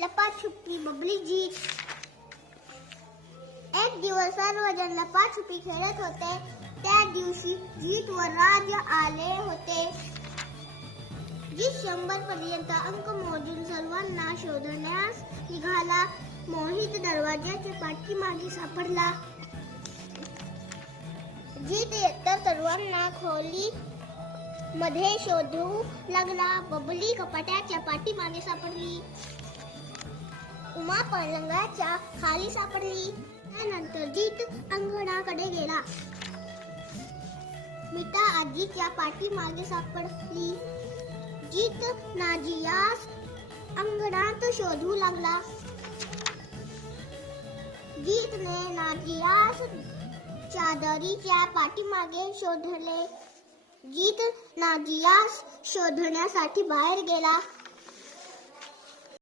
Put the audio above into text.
लपाछुपी बबली जीत. एक दिवस सर्वजण लपाछुपी खेळत होते. त्या दिवशी जीत व राज आले होते. जीत 100 पर्यंत अंक मोजून सर्वांना शोधण्यास निघाला. मोहित दरवाजाच्या पाठीमागे सापडला. जीत तर सर्वांना खोली मध्ये शोधू लागला. बबली कपाटाच्या पाठीमागे सापडली. उमा पलंगाच्या खाली सापडली. त्यानंतर जीत अंगणाकडे गेला. मीता आजीच्या पाठीमागे सापडली. जीत नाजियास अंगणात शोधू लागला. जीतने नाजियास चादरीच्या पाठीमागे शोधले. जीत नाजियास शोधण्यासाठी बाहेर गेला.